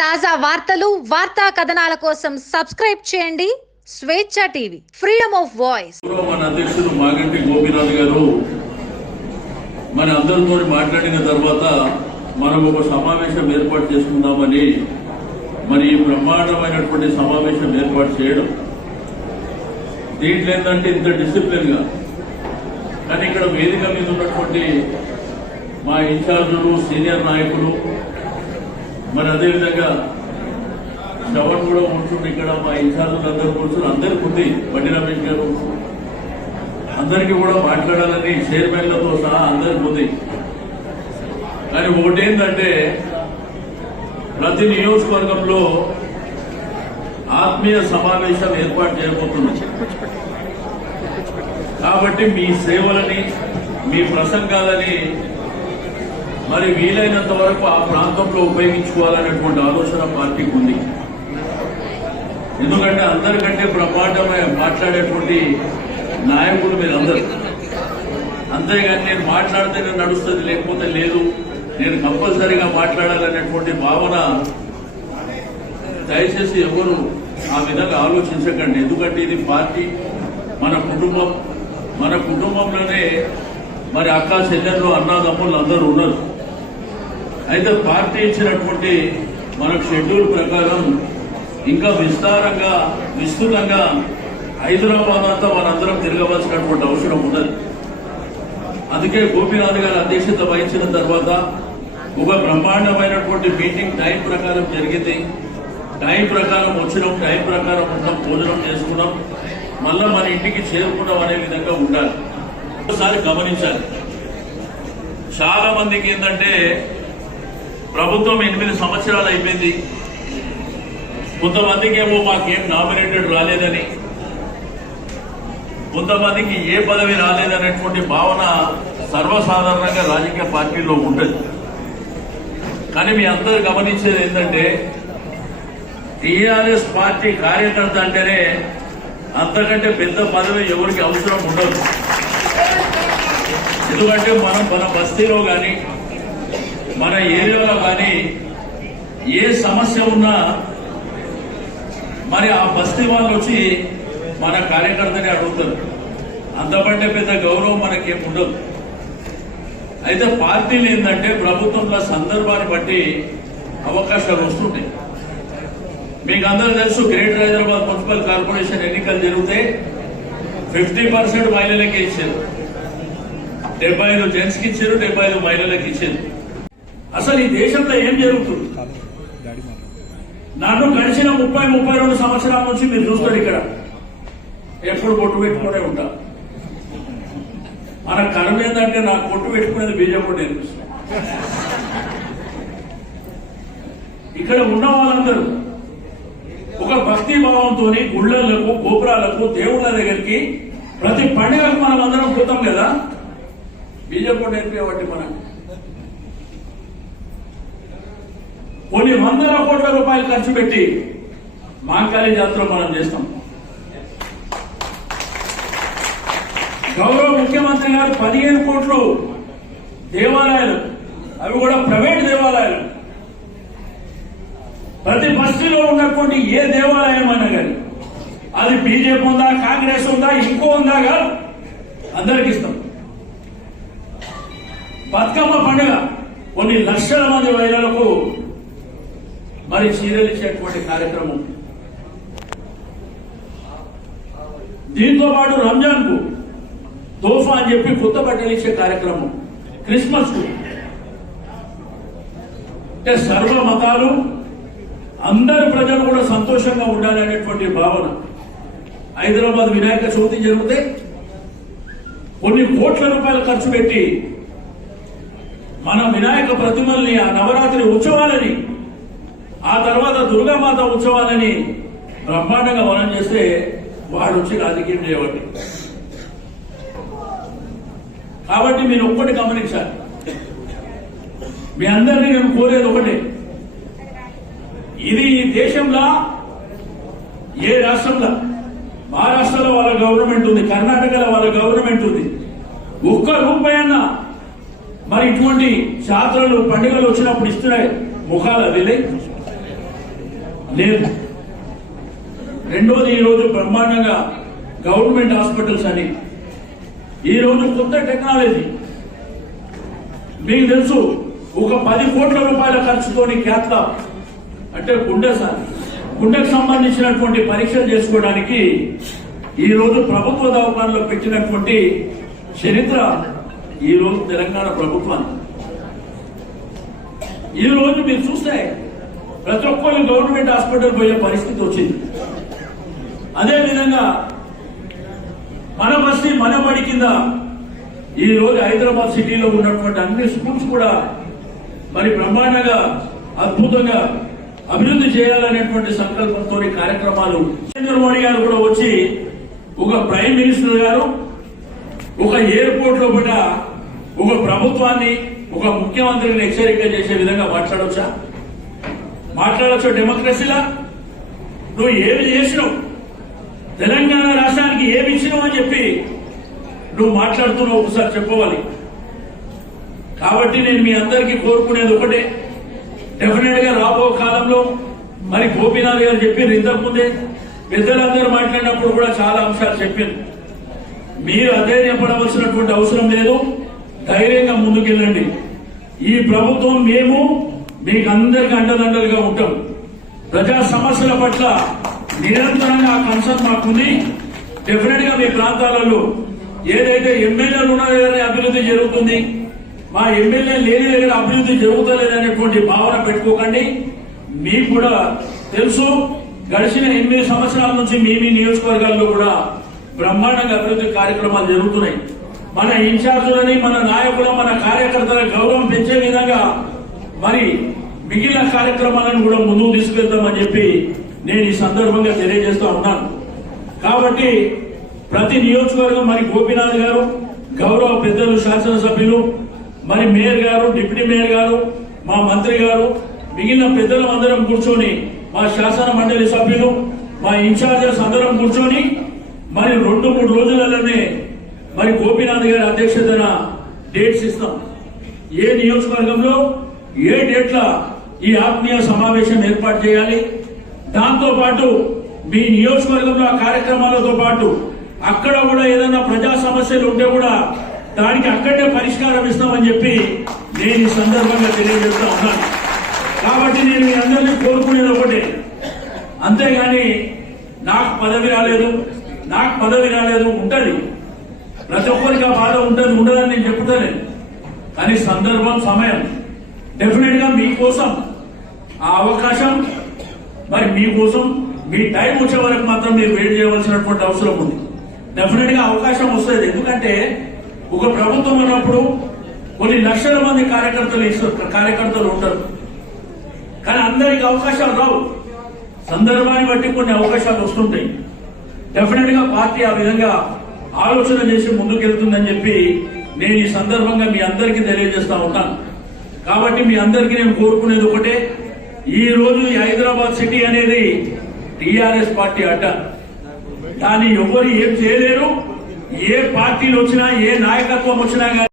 తాజా వార్తలు వార్తా కథనాల కోసం సబ్స్క్రైబ్ చేయండి. స్వేచ్ఛ టీవీ ఫ్రీడమ్ ఆఫ్ వాయిస్. మన అధ్యక్షుడు మాగంటి గోపినాథ్ గారు మన అందరితో మాట్లాడిన తర్వాత మనం ఒక సమావేశం ఏర్పాటు చేసుకుందామని మరి ఈ బ్రహ్మాండమైనటువంటి సమావేశం ఏర్పాటు చేయడం. దీంట్లో ఏంటంటే ఇంత డిసిప్లిన్గా కానీ ఇక్కడ వేదిక మీద ఉన్నటువంటి మా ఇన్ఛార్జులు సీనియర్ నాయకులు మరి అదేవిధంగా శ్రవణ్ కూడా కూర్చుండి ఇక్కడ మా ఇన్ఛార్జులు అందరూ కూర్చుని అందరికి ఉంది బండి రమేష్ గారు. అందరికీ కూడా మాట్లాడాలని చైర్మన్లతో సహా అందరికి ఉంది. కానీ ఒకటేంటంటే ప్రతి నియోజకవర్గంలో ఆత్మీయ సమావేశం ఏర్పాటు చేయబోతున్నాం. కాబట్టి మీ సేవలని మీ ప్రసంగాలని మరి వీలైనంత వరకు ఆ ప్రాంతంలో ఉపయోగించుకోవాలనేటువంటి ఆలోచన పార్టీకి ఉంది. ఎందుకంటే అందరికంటే ప్రమాదమే మాట్లాడేటువంటి నాయకులు మీరు అంతేగాని నేను మాట్లాడితేనే నడుస్తుంది లేకపోతే లేదు. నేను కంపల్సరీగా మాట్లాడాలనేటువంటి భావన దయచేసి ఎవరు ఆ విధంగా ఆలోచించకండి. ఎందుకంటే ఇది పార్టీ మన కుటుంబం. మన కుటుంబంలోనే మరి అక్క చెల్లెళ్ళు అన్నదమ్ములు అందరూ ఉన్నారు. అయితే పార్టీ ఇచ్చినటువంటి మనకు షెడ్యూల్ ప్రకారం ఇంకా విస్తారంగా విస్తృతంగా హైదరాబాద్ అంతా మనందరం తిరగవలసినటువంటి అవసరం ఉన్నది. అందుకే గోపీనాథ్ గారు అధ్యక్షత వహించిన తర్వాత ఒక బ్రహ్మాండమైనటువంటి మీటింగ్ టైం ప్రకారం జరిగింది. టైం ప్రకారం వచ్చినాం టైం ప్రకారం ఉన్నాం భోజనం చేసుకున్నాం. మళ్ళా మన ఇంటికి చేరుకున్నాం అనే విధంగా ఉండాలి. ఒకసారి గమనించాలి. చాలా మందికి ఏంటంటే ప్రభుత్వం ఎనిమిది సంవత్సరాలు అయిపోయింది. కొంతమందికి ఏమో మాకేం నామినేటెడ్ రాలేదని కొంతమందికి ఏ పదవి రాలేదనేటువంటి భావన సర్వసాధారణంగా రాజకీయ పార్టీల్లో ఉంటుంది. కానీ మీ అందరు గమనించేది ఏంటంటే టీఆర్ఎస్ పార్టీ కార్యకర్త అంటేనే అంతకంటే పెద్ద పదవి ఎవరికి అవసరం ఉండదు. ఎందుకంటే మనం మన బస్తీలో కానీ మన ఏరియాలో కానీ ఏ సమస్య ఉన్నా మరి ఆ బస్తీ వాళ్ళు వచ్చి మన కార్యకర్తని అడుగుతారు. అంతకంటే పెద్ద గౌరవం మనకేం ఉండదు. అయితే పార్టీలు ఏంటంటే ప్రభుత్వంలో సందర్భాన్ని బట్టి అవకాశాలు వస్తుంటాయి. మీకు అందరూ తెలుసు గ్రేటర్ హైదరాబాద్ మున్సిపల్ కార్పొరేషన్ ఎన్నికలు జరిగితే ఫిఫ్టీ పర్సెంట్ మహిళలకే ఇచ్చారు. డెబ్బై ఐదు జెంట్స్కి ఇచ్చారు డెబ్బై ఐదు మహిళలకు ఇచ్చారు. అసలు ఈ దేశంలో ఏం జరుగుతుంది? నన్ను గడిచిన ముప్పై ముప్పై రెండు సంవత్సరాల నుంచి మీరు చూస్తారు ఇక్కడ. ఎప్పుడు కొట్టు పెట్టుకునే ఉంటా. మన కర్మ ఏంటంటే నాకు కొట్టు పెట్టుకునేది బీజేపీ నేను. ఇక్కడ ఉన్న వాళ్ళందరూ ఒక భక్తి భావంతో గుళ్ళలకు గోపురాలకు దేవుళ్ళ దగ్గరికి ప్రతి పండుగకు మనం అందరం పోతాం కదా? బీజేపీ నేర్పేవాటి మనం కొన్ని వందల కోట్ల రూపాయలు ఖర్చు పెట్టి మాంకాళి జాతర మనం చేస్తాం. గౌరవ ముఖ్యమంత్రి గారు పదిహేను కోట్లు దేవాలయాలు అవి కూడా ప్రైవేట్ దేవాలయాలు. ప్రతి బస్తీలో ఉన్నటువంటి ఏ దేవాలయం అయినా కానీ అది బీజేపీ ఉందా కాంగ్రెస్ ఉందా ఇంకో ఉందా కాదు అందరికి ఇస్తాం. బతుకమ్మ పండుగ కొన్ని లక్షల మంది మహిళలకు మరి చీరలు ఇచ్చేటువంటి కార్యక్రమం. దీంతో పాటు రంజాన్కు తోఫా అని చెప్పి కొత్త బట్టలు ఇచ్చే కార్యక్రమం. క్రిస్మస్కు అంటే సర్వ మతాలు అందరి ప్రజలు కూడా సంతోషంగా ఉండాలి అనేటువంటి భావన. హైదరాబాద్ వినాయక చవితి జరిగితే కొన్ని కోట్ల రూపాయలు ఖర్చు పెట్టి మన వినాయక ప్రతిమల్ని ఆ నవరాత్రి ఉత్సవాలని ఆ తర్వాత దుర్గామాత ఉత్సవాలని బ్రహ్మాండంగా వనం చేస్తే వాడు వచ్చి రాజకీయం చేయవండి కాబట్టి మీరు ఒక్కటి గమనించాలి. మీ అందరినీ నేను కోరేది ఒకటే. ఇది ఈ దేశంలో ఏ రాష్ట్రంలో? మహారాష్ట్రలో వాళ్ళ గవర్నమెంట్ ఉంది కర్ణాటకలో వాళ్ళ గవర్నమెంట్ ఉంది. ఒక్క రూపాయి అన్న మరి ఇటువంటి జాతరలు పండుగలు వచ్చినప్పుడు ఇస్తున్నాయి. ముఖాలు వెళ్ళి లేదు. రెండోది ఈరోజు బ్రహ్మాండంగా గవర్నమెంట్ హాస్పిటల్స్ అని. ఈరోజు కొత్త టెక్నాలజీ. మీకు తెలుసు ఒక పది కోట్ల రూపాయల ఖర్చుతోని క్యాత్లా అంటే గుండె సార్ గుండెకు సంబంధించినటువంటి పరీక్షలు చేసుకోవడానికి ఈ రోజు ప్రభుత్వ దవాఖానలో పెట్టినటువంటి చరిత్ర ఈ రోజు తెలంగాణ ప్రభుత్వాన్ని ఈ రోజు మీరు చూస్తే ప్రతి ఒక్కరు గవర్నమెంట్ హాస్పిటల్ పోయే పరిస్థితి వచ్చింది. అదే విధంగా మన బస్తీ మన బడి కింద ఈ రోజు హైదరాబాద్ సిటీలో ఉన్నటువంటి అన్ని స్కూల్స్ కూడా మరి బ్రహ్మాండంగా అద్భుతంగా అభివృద్ధి చేయాలనేటువంటి సంకల్పంతో కార్యక్రమాలు నరేంద్ర మోడీ గారు కూడా వచ్చి ఒక ప్రైమ్ మినిస్టర్ గారు ఒక ఎయిర్పోర్ట్లో కూడా ఒక ప్రభుత్వాన్ని ఒక ముఖ్యమంత్రిని హెచ్చరిక చేసే విధంగా మాట్లాడవచ్చా మాట్లాడచ్చు డెమోక్రసీలా? నువ్వు ఏమి చేసినావు? తెలంగాణ రాష్ట్రానికి ఏమి ఇచ్చినావు అని చెప్పి నువ్వు మాట్లాడుతున్నావు ఒకసారి చెప్పవాలి. కాబట్టి నేను మీ అందరికీ కోరుకునేది ఒకటే. డెఫినెట్గా రాబో కాలంలో మరి గోపీనాథ్ గారు చెప్పింది ఇంతకు ముందే. పెద్దలందరూ మాట్లాడినప్పుడు కూడా చాలా అంశాలు చెప్పారు మీరు అధైర్యపడవలసినటువంటి అవసరం లేదు. ధైర్యంగా ముందుకెళ్ళండి. ఈ ప్రభుత్వం మేము మీకు అందరికి అండదండలుగా ఉంటాం. ప్రజా సమస్యల పట్ల నిరంతరంగా కన్సర్న్ మాకుంది. డెఫినెట్గా మీ ప్రాంతాలలో ఏదైతే ఎమ్మెల్యేలు ఉన్న దగ్గర అభివృద్ధి జరుగుతుంది మా ఎమ్మెల్యే లేని దగ్గర అభివృద్ధి జరుగుతలేదనేటువంటి భావన పెట్టుకోకండి. మీకు కూడా తెలుసు గడిచిన ఎనిమిది సంవత్సరాల నుంచి మీ మీ నియోజకవర్గాల్లో కూడా బ్రహ్మాండంగా అభివృద్ధి కార్యక్రమాలు జరుగుతున్నాయి. మన ఇన్ఛార్జులని మన నాయకుల మన కార్యకర్తల గౌరవం పెంచే విధంగా మరి మిగిలిన కార్యక్రమాలను కూడా ముందుకు తీసుకెళ్తామని చెప్పి నేను ఈ సందర్భంగా తెలియజేస్తూ ఉన్నాను. కాబట్టి ప్రతి నియోజకవర్గం మరి గోపీనాథ్ గారు గౌరవ పెద్దలు శాసనసభ్యులు మరి మేయర్ గారు డిప్యూటీ మేయర్ గారు మా మంత్రి గారు మిగిలిన పెద్దలం అందరం కూర్చొని మా శాసన మండలి సభ్యులు మా ఇన్ఛార్జెస్ అందరం కూర్చొని మరి రెండు మూడు రోజులలోనే మరి గోపీనాథ్ గారి అధ్యక్షతన డేట్స్ ఇస్తాం. ఏ నియోజకవర్గంలో ఏ డేట్ల ఈ ఆత్మీయ సమావేశం ఏర్పాటు చేయాలి. దాంతో పాటు మీ నియోజకవర్గంలో ఆ కార్యక్రమాలతో పాటు అక్కడ కూడా ఏదైనా ప్రజా సమస్యలు ఉంటే కూడా దానికి అక్కడే పరిష్కారం ఇస్తామని చెప్పి నేను ఈ సందర్భంగా తెలియజేస్తా ఉన్నాను. కాబట్టి నేను మీ అందరినీ కోరుకునేది ఒకటే. అంతేగాని నాకు పదవి రాలేదు నాకు పదవి రాలేదు ఉంటుంది. ప్రతి ఒక్కరికి ఆ బాధ ఉంటుంది ఉండదని నేను చెప్తాను. కానీ సందర్భం సమయం. డెఫినెట్గా మీకోసం ఆ అవకాశం మరి మీకోసం మీ టైం వచ్చే వరకు మాత్రం మీరు వెయిట్ చేయవలసినటువంటి అవసరం ఉంది. డెఫినెట్గా అవకాశం వస్తుంది. ఎందుకంటే ఒక ప్రభుత్వం ఉన్నప్పుడు కొన్ని లక్షల మంది కార్యకర్తలు ఇస్తారు. కార్యకర్తలు ఉంటారు. కానీ అందరికి అవకాశాలు రావు. సందర్భాన్ని బట్టి కొన్ని అవకాశాలు వస్తుంటాయి. డెఫినెట్గా పార్టీ ఆ విధంగా ఆలోచన చేసి ముందుకెళ్తుందని చెప్పి నేను ఈ సందర్భంగా మీ అందరికీ తెలియజేస్తా ఉంటాను. కాబట్టి మీ అందరికీ నేను కోరుకునేది ఒకటే. ఈ రోజు హైదరాబాద్ సిటీ అనేది టిఆర్ఎస్ పార్టీ అడ్డ. దాన్ని ఎవరు ఏం చేయలేరు. ఏ పార్టీలు వచ్చినా ఏ నాయకత్వం వచ్చినా కానీ